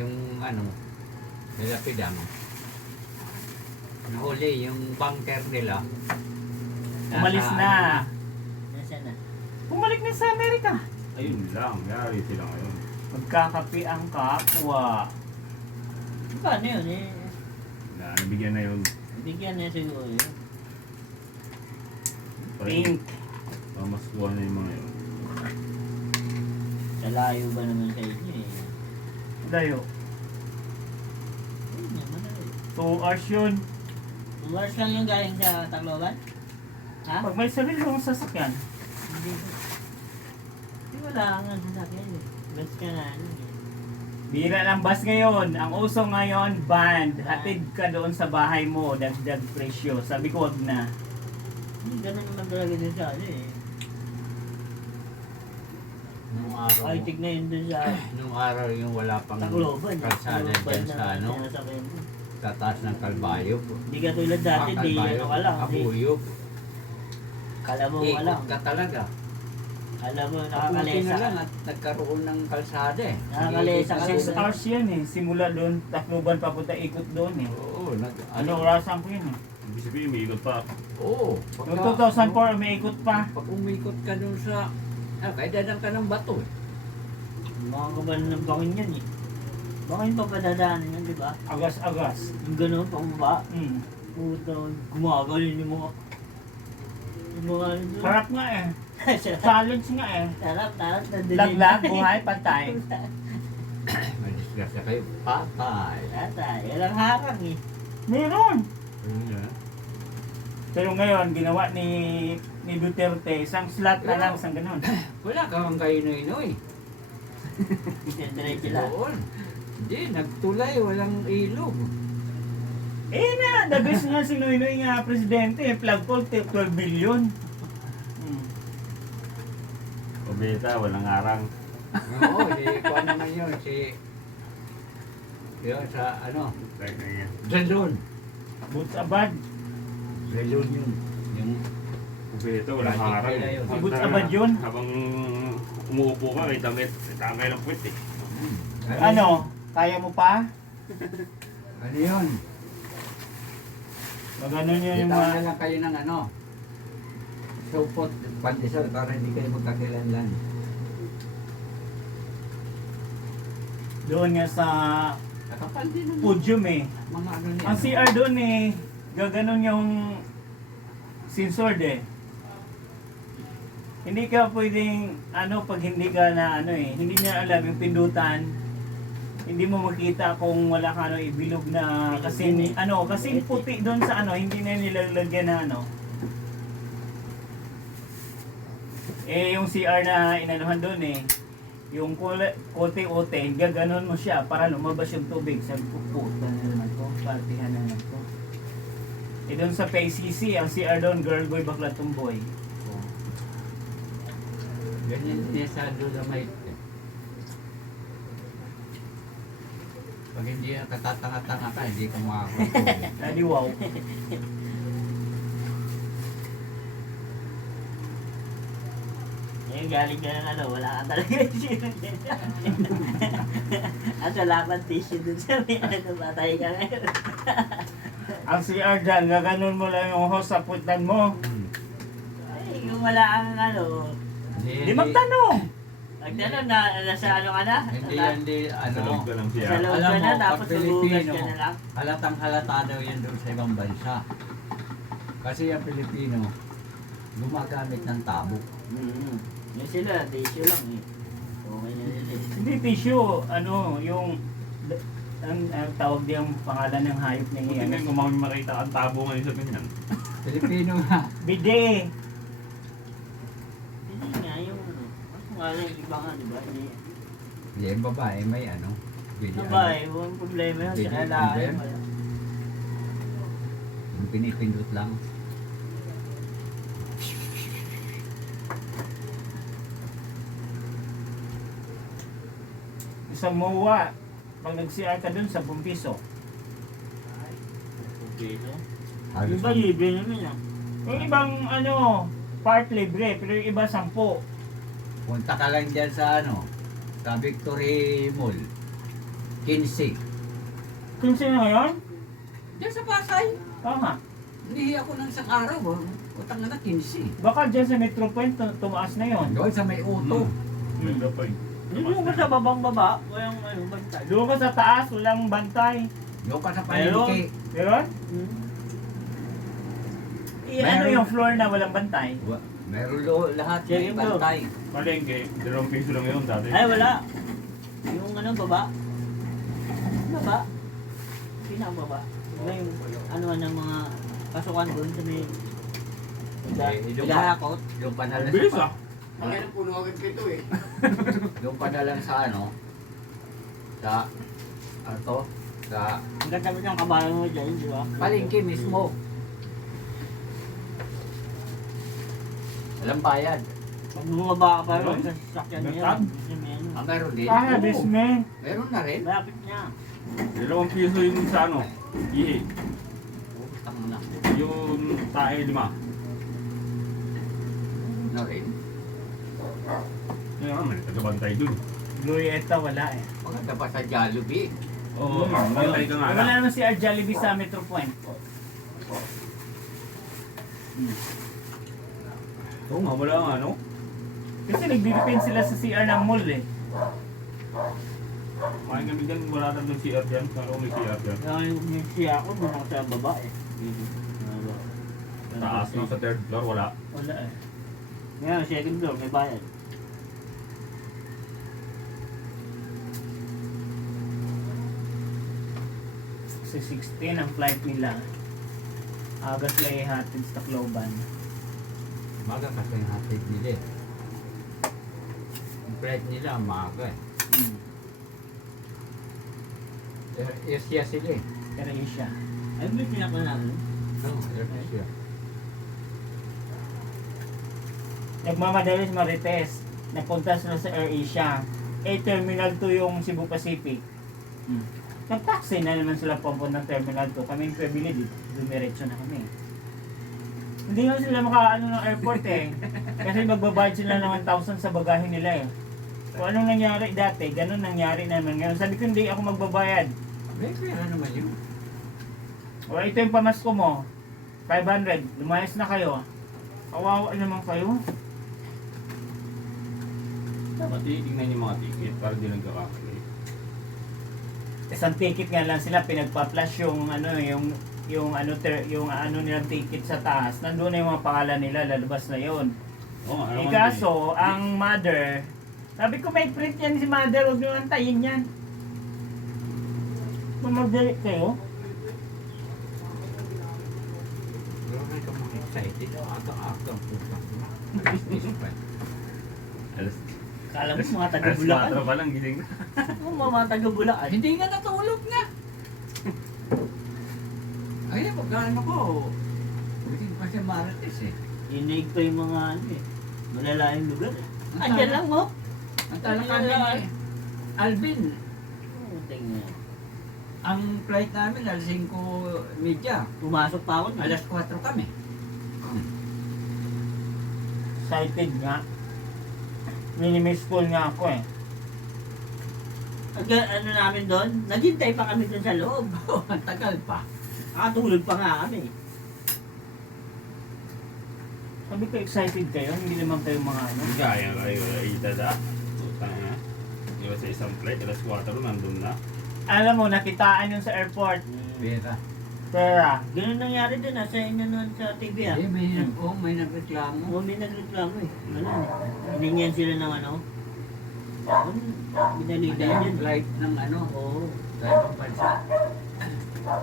yung ano, nilapidang. Nahuli yung bunker nila. Umalis Nasa, na. Nasaan na? Bumalik na sa Amerika. Ayun lang, yari sila ngayon. Magkakapi ang kapwa. Paano yun eh? Nabigyan na yun. Bigyan niya siguro yun. Pink. Pamaskuha na yung mga yun. Kalayo ba naman sa inyo eh? Layo. Ayun naman na eh. 2 hours yun. 2 hours lang yung galing sa Tacloban? Ha? Pag may sarili mong sasakyan. Hindi. Hindi wala nga sasakyan eh. Bas ka nga ano eh. Bira ng bus ngayon. Ang uso ngayon, band. Hatid ka doon sa bahay mo. Dagdag presyo. Sabi ko, wag na. Hindi ganun naman talaga din sa ano eh. nung araw, Ay, tig na yun dun sa nung araw yung wala pang Tacloban. kalsada dyan sa ano, Sinasakyan mo. sa taas ng Kalbayo. Hindi ka tulad dati, di ano ka lang. di- Abuyog. Kala mo ka lang. Ikot ka talaga. Alam mo, Kaputi nakakalesa na ka. lang at nagkaroon ng kalsada eh. Nakakalesa ka. 6 hours yan eh. Simula doon, Tacloban papunta ikot doon eh. Oo, Ano orasan ko yun eh. Ibig sabihin, may ikot pa. Oo. Noong 2004, may ikot pa. Pag umikot ka dun sa, kaya dadang ka ng bato eh. Mga kaban ng bangin yan eh. Bangin pa padadaanan yan, di ba? Agas-agas. Yung gano'n, pambaba. Hmm. Puta, gumagaling yung mga... Yung mga ano doon. Sarap nga eh. Sarap, Challenge nga eh. sarap, nandun Laglag, buhay, pantay. May disgrasya kayo, patay. Tatay, walang harang eh. Meron. Ayun yan. Pero ngayon, ginawa ni Duterte, isang slot na lang, isang ganun. Wala kang kayo inoy. Diretso lang. Doon. Hindi, nagtulay, walang ilog. Eh na, the best nga si Noynoy nga presidente, plug poll, 12 billion. Hmm. Pabeta, walang arang. Oo, di ko naman yun, yun sa ano, Right na yan. Zalon. Boots abad. Zalon yun. Yung Pabeta, walang Project arang. nila yun. Ibut abad yun? Habang umuupo ka, may damit. May tangay ng puwit eh. Ano, kaya mo pa? Ano yun? Maganon yun yung Itaw mga... na lang kayo ng ano, supot, pandesal para hindi kayo magkakilanlan. Doon nga sa Nakapal din ang podium eh. mga ano niya. Ang CR doon eh, gaganon yung censored eh. Hindi ka pwedeng, ano, pag hindi ka na, ano eh, hindi niya alam yung pindutan, hindi mo makita kung wala ka, ano, ibilog na, kasi, ano, kasi puti doon sa, ano, hindi na nilalagyan na, ano. Eh, yung CR na inanuhan doon eh, yung kote-ote, gaganon mo siya para lumabas yung tubig. Sabi ko, puta na naman ko, partihan na naman ko. Eh, doon sa PCC, ang CR doon, girl boy, bakla tumboy. Ganyan din sa Dolomite. Pag hindi ka katatanga-tanga ka, hindi ka makakontrol. Nadi wow. Eh, galing ka na ano, wala ka talaga tissue. At wala kang tissue dun sa may ano, patay ka ngayon. Ang CR dyan, gaganon mo lang yung hose sa putan mo. Ay, kung wala kang ano, Di magtanong. magtanong na, nasa ano ka na? Hindi, Sa loob ano. ka lang siya. Sa loob Alam ka na, mo, tapos pag nagugas Pilipino, ka na lang. halatang halata daw yan doon sa ibang bansa. Kasi ang Pilipino, gumagamit ng tabo. Mm-hmm. Yung sila, tissue lang eh. Okay na yun eh. Hindi tissue, ano, yung ang tawag diyang pangalan ng hayop na Buti yan. nga kung makita ang tabo ngayon sa ganyan. Pilipino nga. Bide. Hindi nga yung ano. Mas nga lang yung iba nga, di ba? Hindi. Hindi, yung babae may ano. Video, Babae, walang problema yun. Sa Hindi, lalaki. hindi. Yung pinipindot lang. Isang MOA, pag nag-CR ka dun, 10 piso. Okay, no? Halos Iba libre naman yan. Yung ibang, ano, part libre, pero yung iba 10. punta ka lang dyan sa ano, sa Victory Mall. 15. 15 na ngayon? Diyan sa Pasay. Tama. Hindi ako ng isang araw. Utang na 15. Baka dyan sa Metro Point, tumaas na yun. Doon sa may uto. Medyo pa eh. Yung ko sa babang baba, walang ano, bantay. Doon ka sa taas, walang bantay. Doon ka sa Meron? palengke. Meron? Hmm. Ano yung floor na walang bantay? Meron lahat Sige, may bro. bantay. Palengke, 2 piso lang yun dati. Ay, wala. Yung ano, baba. Baba. Pinakababa. Diba yung ano ng mga pasukan doon sa may Yung Ilahakot. Yung panala Ang bilis sa ah. yung panala sa ano sa ano to sa Ang ganda ng kabayo mo dyan, di ba? palengke mismo. Walang bayad. Pag bumaba ka pa rin Meron? sa sasakyan niya. Meron? Ah, meron din. Ah, Oo. Bisme. Meron na rin. Malapit niya. 2 piso yung sa ano. Ihi. Utang na. Yung tae 5. Na rin. Kaya may tagabantay dun. Glorieta wala eh. Maganda pa sa Jollibee. Oo, bantay ka nga Wala lang. naman si Jollibee sa Metro Point. Oo nga, wala nga ano. Kasi nagdidepend sila sa CR ng mall eh. Kumain kami dyan, wala na doon CR dyan. Kala ko may CR dyan. Kaya yung siya ako, doon ako sa baba eh. Taas no, sa 3rd floor, wala. Wala eh. Ngayon, second floor, may bayad. Kasi 16 ang flight nila. Aga sila ihatid sa Tacloban. Maga kasi yung hatid nila eh. Yung flight nila maaga eh. Hmm. Asia sila eh. Pero siya. Ay, may pinaka namin. Oo, Asia. Nagmamadali sa Marites. Napunta sila sa AirAsia. Terminal 2 yung Cebu Pacific. Nag-taxi na naman sila papuntang Terminal 2. Kami yung pabili dito. Dumiretso na kami. Hindi nga sila makaano ng airport eh. Kasi magbabayad sila ng 1,000 sa bagahe nila eh. Kung anong nangyari dati, ganun nangyari naman ngayon. Sabi ko hindi ako magbabayad. May pera naman yun. O ito yung pamasko mo. 500. Lumayas na kayo. Kawawa naman kayo. Dapat tingnan yung mga ticket para di nagkakakali. Isang ticket nga lang sila pinagpa-flash yung ano yung ano nilang ticket sa taas. Nandoon na yung mga pangalan nila, lalabas na yon. Oo, Eh kaso, ang mother, sabi ko may print yan si mother, huwag nyo antayin yan. Mamagdali kayo. Pero may ka mga excited. Aga-aga puta. Business pa. Alas, Kala mo mga alas taga-Bulacan. 4 pa lang gising. Kung mga taga-Bulacan. Hindi nga natulog na. Ay, pagkaan ako. Buting pa siya Marites eh. Inig pa yung mga ano eh. Malalayang lugar eh. Andyan lang mo. Ang talakan niya eh. Alvin, Tingnan. ang flight namin alas 5:30. Pumasok pa ako. Alas 4 kami. Excited nga. Minimiss school nga ako eh. Ano namin doon, naghintay pa kami doon sa loob. Ang tagal pa. Nakatulog pa nga kami. Sabi ko excited kayo, hindi naman kayo mga ano. Kaya kayo, idada. Putang na. Iba sa isang flight, alas 4 nandun na. Alam mo, nakitaan yun sa airport. Pera. Pera. Ganun nangyari doon, nasa inyo noon sa TV ah. Eh, may nagreklamo. Oo, may nagreklamo eh. Ganun. Hiningihan sila ng ano. Binaligan Yung yan. flight ng ano, Oo. sa ibang bansa.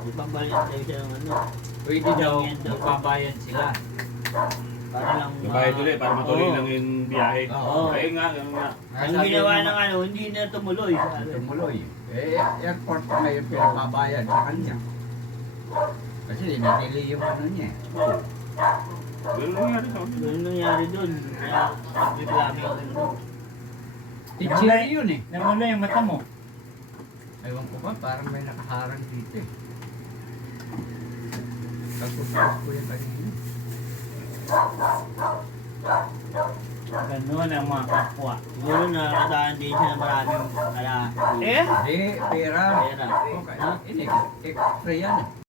Ipapalit tayo siya ng ano. Pwede daw, Yan daw. magbabayad sila. Para lang. Nabayad ulit para matuloy Oo. lang yung biyahe. Oo. Ayun nga, yun nga. Ang ginawa ng ano, hindi na tumuloy. Sabi. Tumuloy. Eh, airport pa ngayon pinakabayad sa kanya. Kasi dinili yung ano niya. Oo. Ganun nangyari sa akin. Ganun nangyari doon. Kaya nagreklamo yung ano. Teacher yun eh. Namula yung mata mo. Ewan ko ba, parang may nakaharang dito eh. Tapos ko yung kanina. Ganun ang mga kapwa. Siguro nakakadaan din siya ng maraming kaya Eh? Di, pera. pera. Okay. X-ray yan.